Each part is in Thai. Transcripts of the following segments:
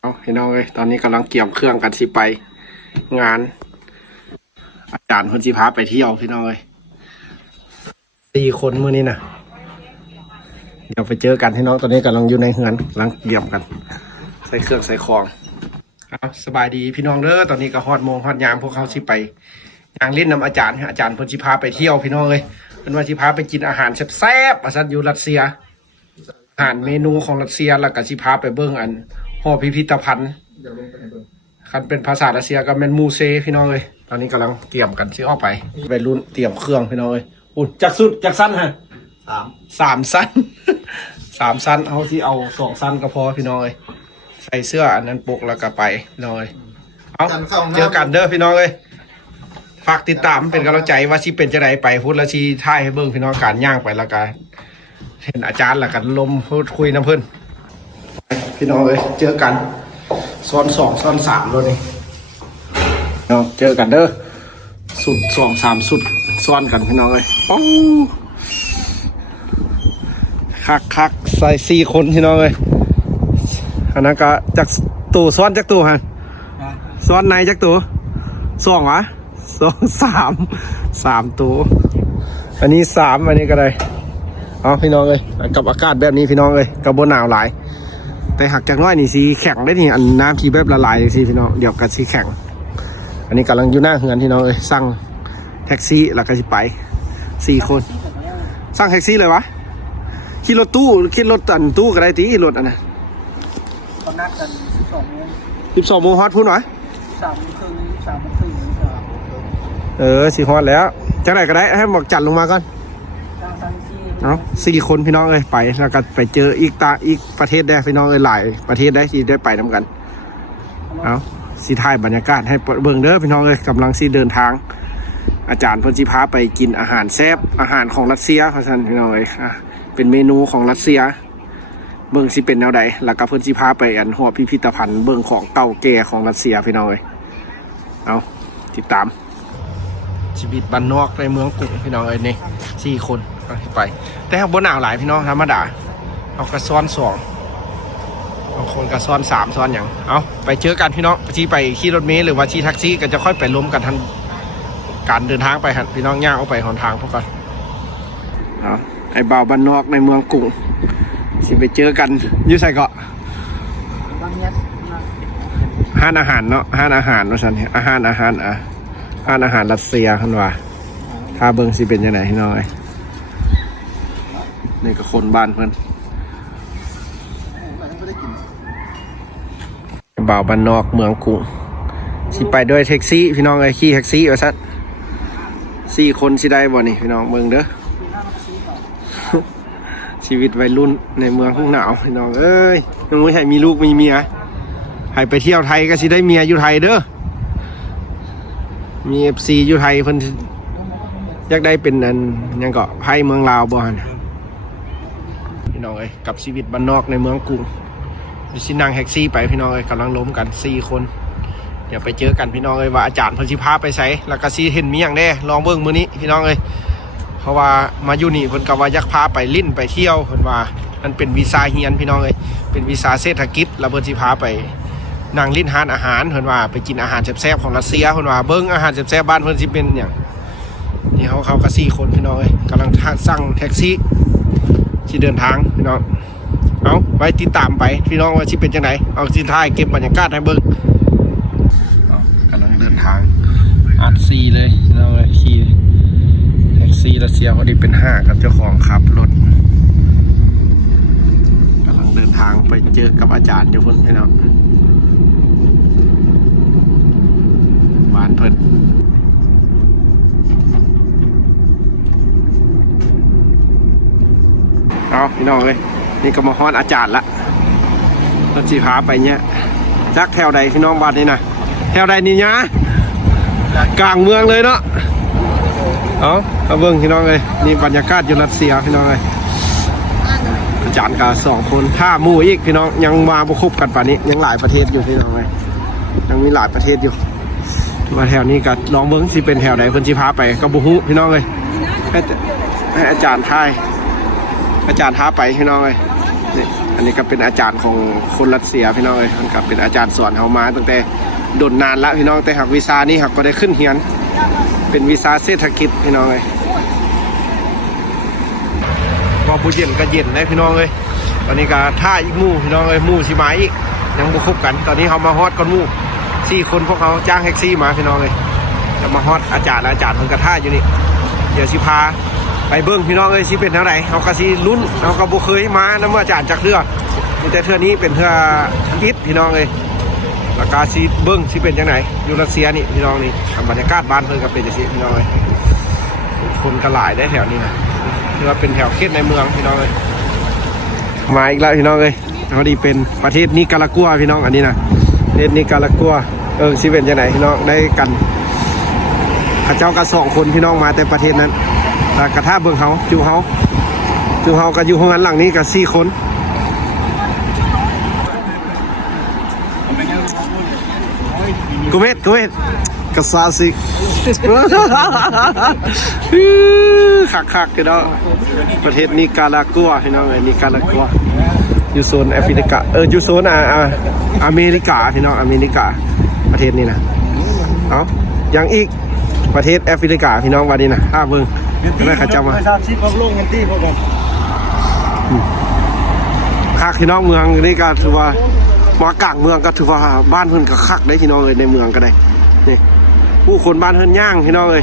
เอาพี่น้องเลยตอนนี้กำลังเกี่ยมเครื่องกันสิไปงานอาจารย์คนสิพาไปเที่ยวพี่น้องเลย4 คนมื้อนี้นะเดี๋ยวไปเจอกันพี่น้องตอนนี้กำลังอยู่ในเฮือนกำลังเกี่ยมกัน ใส่เครื่องใส่ของเอาสบายดีพี่น้องเด้อตอนนี้ก็ฮอดโมงฮอดยามพวกเขาสิไปยางเล่นนำอาจารย์อาจารย์คนสิพาไปเที่ยวพี่น้องเลยเป็นว่าสิพาไปกินอาหารแซ่บๆอาซัดอยู่รัสเซียอาหารเมนูของรัสเซียแล้วก็สิพาไปเบิ่งอันหอพิพิธภัณฑ์คันเป็นภาษารัสเซียก็เป็นมูเซพี่น้องเลยตอนนี้กำลังเตรียมกันที่ออกไปไปรุ่นเตรียมเครื่องพี่น้องเลยอุ่นจากสุดจากสั้นฮะสามสั้น 3 สั้นเอาที่เอา2 สั้นก็พอพี่น้องเลยใส่เสื้ออันนั้นปกแล้วก็ไปพี่น้องเลยเอาเจอกันเด้อพี่น้องเลยฝากติดตามเป็นกำลังใจว่าชีเป็นจะไหนไปพูดแล้วชีท่ายให้เบิ่งพี่น้องการย่างไปแล้วกันเห็นอาจารย์แล้วกันลมพูดคุยน้ำเพื่อนพี่น้องเลยเจอกันซ้อน2ซ้อน3แล้วนี่เนาะเจอกันเด้อสุด2 3สุดซ้อนกันพี่น้องเลยป้องคักใส่4 คนพี่น้องเลยอันนั้นก็จากตู้ซ้อนจากตู้ฮะซ้อนในจากตู้2วะ2 3ตู้อันนี้3อันนี้ก็ได้เอาพี่น้องเลยกับอากาศแบบนี้พี่น้องเลยกับบนหนาวหลายแต่หักจากน้อยนี่สีแข็งได้นี่อันน้ำทีแบบละลายสิพี่น้องเดี๋ยวกันสีแข็งอันนี้กำลังอยู่หน้าเฮือนพี่น้องเลยสั่งแท็กซี่แล้วก็สิไป4 คนสั่งแท็กซี่เลยวะขี่รถตู้ขี่รถตันตู้ก็ได้ตีขี่รถอันน่ะตอนนัดกัน12 โมงฮอตพูดหน่อย3 โมงครึ่ง3 โมงครึ่งสิฮอตแล้วจะไหนก็ได้ให้บอกจัดลงมาก่อนเนาะ4 คนพี่น้องเลยไปแล้วก็ไปเจออีกประเทศได้พี่น้องเลยหลายประเทศได้ที่ได้ไปนำกันเอาสีถ่ายบรรยากาศให้เบิ่งเด้อพี่น้องเลยกำลังสิเดินทางอาจารย์เพิ่นสิพาไปกินอาหารแซ่บอาหารของรัสเซียเพราะฉะนั้นพี่น้องเลยเป็นเมนูของรัสเซียเบิ่งสิเป็นแนวใดแล้วก็เพิ่นสิพาไปอันหอพิพิธภัณฑ์เบิ่งของเก่าแก่ของรัสเซียพี่น้องเลยเอาติดตามชีวิตบ้านนอกในเมืองกรุงพี่น้องเลยนี่4 คนไปแต่บนหนาวหลายพี่น้องธรรมดาเอากระซ้อน2บางคนกระซ้อน3ซ้อนอย่างเอาไปเจอกันพี่น้องที่ไปขี่รถเมล์หรือว่าที่แท็กซี่ก็จะค่อยไปล้มกันทันการเดินทางไปหันพี่น้องย่างเอาไปหนทางพวกกันไอ้บ่าวบ้านนอกในเมืองกรุงสิไปเจอกันยืดใส่เกาะห้านอาหารเนาะห้านอาหารว่าสันอาหารห้านอาหารรัสเซียคันว่าถ้าเบิ้งสิเป็นยังไงพี่น้อยนี่ก็คนบ้านเพิ่นบ่าวบ้านนอกเมืองกรุงสิไปด้วยแท็กซี่พี่น้องไอ้ขี่แท็กซี่ว่าสัน4 คนสิได้บ่นี่พี่น้องเมืองเด้อ ชีวิตวัยรุ่นในเมืองหนาวพี่น้องเอ้ยยังไม่ให้มีลูกมีเมียให้ไปเที่ยวไทยก็สิได้เมียอยู่ไทยเด้อมี FC อยู่ไทยเพิ่นอยากได้เป็นอันยังก็ไพ่เมืองลาวบ่ฮะพี่น้องเอ้ยกับชีวิตบ้านนอกในเมืองกรุงสินั่งแท็กซี่ไปพี่น้องเอ้ยกำลังล้มกัน4 คนเดี๋ยวไปเจอกันพี่น้องเอ้ยว่าอาจารย์เพิ่นสิพาไปไสแล้วก็สิเห็นมีหยังแน่ลองเบิ่งมื้อนี้พี่น้องเอ้ยเพราะว่ามาอยู่นี่เพิ่นก็ว่าอยากพาไปลิ้นไปเที่ยวเพิ่นว่ามันเป็นวีซ่าเฮียนพี่น้องเอ้ยเป็นวีซ่าเศรษฐกิจแล้วเพิ่นสิพาไปนั่งลิ้นหานอาหารเพิ่นว่าไปกินอาหารแซ่บๆของรัสเซียเพิ่นว่าเบิ่งอาหารแซ่บๆบ้านเพิ่นสิเป็นหยังนี่เขาก็4 คนพี่น้องเอ้ยกำลังสั่งแท็กซี่ที่เดินทางพี่น้องเอาไว้ติดตามไปพี่น้องว่าสิเป็นจังไดเอาสิถ่ายเก็บบรรยากาศให้เบิ่งกำลังเดินทางอัดซีเลยพี่น้องเอ้ยขี่แท็กซี่รัสเซียพอดีเป็น5กับเจ้าของขับรถกำลังเดินทางไปเจอกับอาจารย์อยู่พุ่นพี่น้องบ้านเพิ่นเอาพี่น้องเลยนี่ก็มาฮ้อนอาจารย์ละรถสีพาไปเนี้ยจักแถวใดพี่น้องบ้านนี้นะแถวใดนี่ยะกลางเมืองเลยเนาะเอาเบิ้งพี่น้องเลยนี่บรรยากาศอยู่รัสเซียพี่น้องเลยอาจารย์กับ2 คนถ้ามู่อีกพี่น้องยังมาประคบกันป่านนี้ยังหลายประเทศอยู่พี่น้องเลยยังมีหลายประเทศอยู่มาแถวนี้ก็ลองเบิ้งสิเป็นแถวใดเพิ่นสิพาไปก็บ่ฮู้พี่น้องเลยให้อาจารย์ทายอาจารย์พาไปพี่น้องเลยนี่ อันนี้ก็เป็นอาจารย์ของคนรัสเซียพี่น้องเลยมันก็เป็นอาจารย์สอนเฮามาตั้งแต่โดนนานละพี่น้องแต่หากวิชานี้หากก็ได้ขึ้นเรียนเป็นวิชาเศรษฐกิจพี่น้องเลยพอบุเย็นก็เย็นได้พี่น้องเลยตอนนี้ก็ท่าอีกหมู่พี่น้องเลยหมู่สิมาอีกยังบุคบกันตอนนี้เขามาฮอดก่อนหมู่4 คนพวกเขาจ้างแท็กซี่มาพี่น้องเลยจะมาฮอดอาจารย์เพิ่นก็ท่าอยู่นี่เดี๋ยวสิพาไปเบิ้งพี่น้องเลยสิเป็นเท่าไหร่เขาก็สิลุ้นเขาก็บ่เคยมานะเมื่ออาจารย์จักเทื่อมีแต่เทื่อนี้เป็นเทื่ออิฐพี่น้องเลยแล้วก็สิเบิ้งสิเป็นจังไหนอยู่รัสเซียนี่พี่น้องนี่บรรยากาศบ้านเพิ่นก็เป็นจังซี่พี่น้องเลยคนก็หลายได้แถวนี้นะถือว่าเป็นแถวเขตในเมืองพี่น้องเลยมาอีกแล้วพี่น้องเลยเขาดีเป็นประเทศนิการากัวพี่น้องอันนี้นะประเทศนิการากัวสิเป็นจังไหนพี่น้องได้กันข้าเจ้าก็2 คนพี่น้องมาแต่ประเทศนั้นแต่กระทาเบิ่งเฮาจูเฮาก็อยู่ห้องนั้นหลังนี้ก็4 คนกูเวทกระซาซิกคักๆกันเนาะประเทศนิการากัวพี่น้องนิการากัวอยู่โซนแอฟริกาอยู่โซนอเมริกาพี่น้องอเมริกาประเทศนี้นะเอาอย่างอีกประเทศแอฟริกาพี่น้องวันนี้นะเบิ่งได้ข้าเจ้ามาคักพี่น้องเมืองนี่ก็ถือว่ามากลางเมืองก็ถือว่าบ้านเพิ่นก็คักได้พี่น้องเลยในเมืองก็ได้นี่ผู้คนบ้านเพิ่นย่างพี่น้องเลย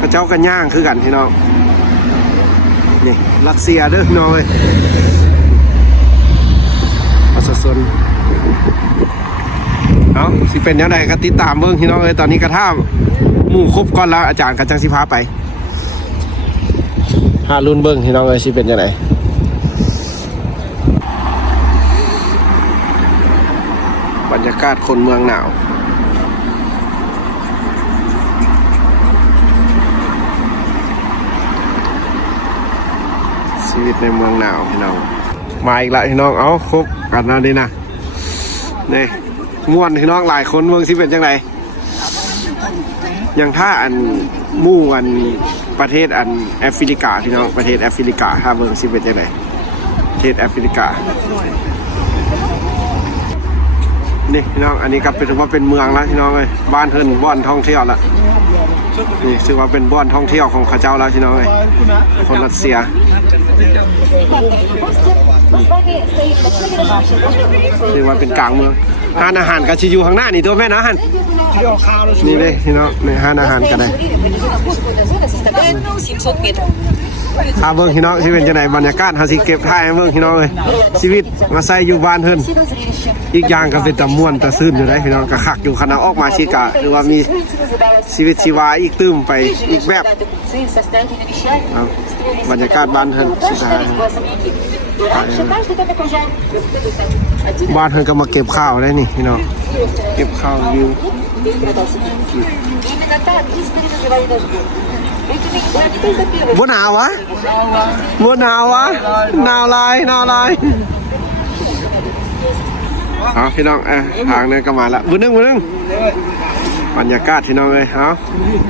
ข้าเจ้าก็ย่างคือกันพี่น้องนี่รัสเซียเด้อพี่น้องเลยประชาชนเอาสิเป็นยังไงก็ติดตามเบิ่งพี่น้องเลยตอนนี้กระท่าหมู่ครบก่อนแล้วอาจารย์ก็จังสิพาไปหารุ่นเบิ่งพี่น้องเลยสิเป็นยังไงบรรยากาศคนเมืองหนาวชีวิตในเมืองหนาวพี่น้องมาอีกแล้วพี่น้องเอาครบกันแล้วนี่นะนี่ม่วนพี่น้องหลายคนเมืองสิเป็นจังไงอย่างถ้าอันมู่อันประเทศอันแอฟริกาพี่น้องประเทศแอฟริกาถ้าเมืองสิเป็นจังไงประเทศแอฟริกานี่พี่น้องอันนี้ก็ถือว่าเป็นเมืองแล้วพี่น้องเลยบ้านเพิ่นบ่อนท่องเที่ยวละนี่ถือว่าเป็นบ่อนท่องเที่ยวของข้าเจ้าแล้วพี่น้องเลยคนรัสเซียถือว่าเป็นกลางเมืองร้านอาหารก็ชิอยู่ข้างหน้านี่ตัวแม่นะฮันนี่เลยพี่น้องในร้านอาหารก็ได้เบิ่งพี่น้องที่เป็นจังได๋บรรยากาศเฮาสิเก็บถ่ายให้เบิ่งพี่น้องเลยชีวิตมาใส่อยู่บ้านเพิ่นอีกอย่างก็เป็นตะม่วนตะซื่นอยู่ได้พี่น้องก็คักอยู่คณะออกมาสิกะหรือว่ามีชีวิตชีวาอีกตื้มไปอีกแบบบรรยากาศบ้านเพิ่นสิได้บ้านเพิ่นก็มาเก็บข้าวได้นี่พี่น้องเก็บข้าวอยู่บ่หนาววะบ่หนาววะหนาวลายเอาพี่น้องทางนี้ก็มาละบุญนึงบรรยากาศพี่น้องเลยเอา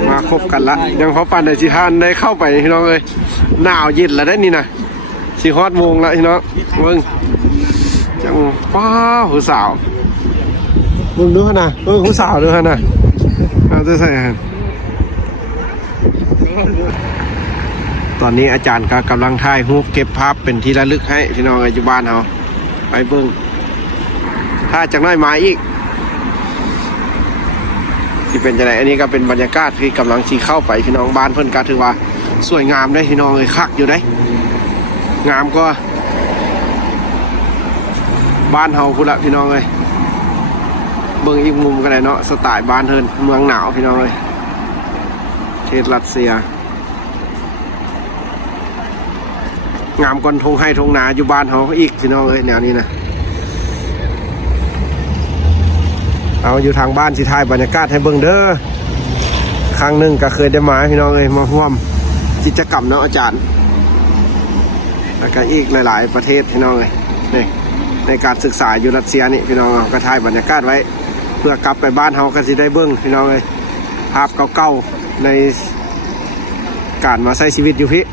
มาครบกันละยังเขาปั่นในสิทานได้เข้าไปพี่น้องเลยหนาวเย็นแล้วได้นี่นะสิฮอดโมงละพี่น้องเบิ่งจังป้าหูสาวมึงดูขนาดหูสาวดูขนาดเอาจะใส่ตอนนี้อาจารย์ก็กำลังถ่ายรูปเก็บภาพเป็นที่ระลึกให้พี่น้องอยู่บ้านเราไปเบิ่งถ้าจากน้อยมาอีกที่เป็นจังได๋อันนี้ก็เป็นบรรยากาศที่กำลังสิเข้าไปพี่น้องบ้านเพิ่นก็ถือว่าสวยงามได้พี่น้องเลยคักอยู่ได้งามก็บ้านเฮาพุ่นละพี่น้องเลยเบิ่งอีกมุมกันเลยเนาะสไตล์บ้านเพิ่นเมืองหนาวพี่น้องเลยประเทศรัสเซียงามก้อนทงให้ทงนาอยู่บ้านเขาอีกพี่น้องเลยแนวนี้นะเอาอยู่ทางบ้านสิถ่ายบรรยากาศให้เบิ่งเด้อครั้งหนึ่งก็เคยได้มาพี่น้องเลยมาร่วมกิจกรรมเนาะอาจารย์แล้วก็อีกหลายๆประเทศพี่น้องเลยนี่ในการศึกษาอยู่รัสเซียนี่พี่น้องก็ถ่ายบรรยากาศไว้เพื่อกลับไปบ้านเขาก็สิได้เบิ่งพี่น้องเลยภาพเก่าๆในการมาใช้ชีวิตอยู่พี่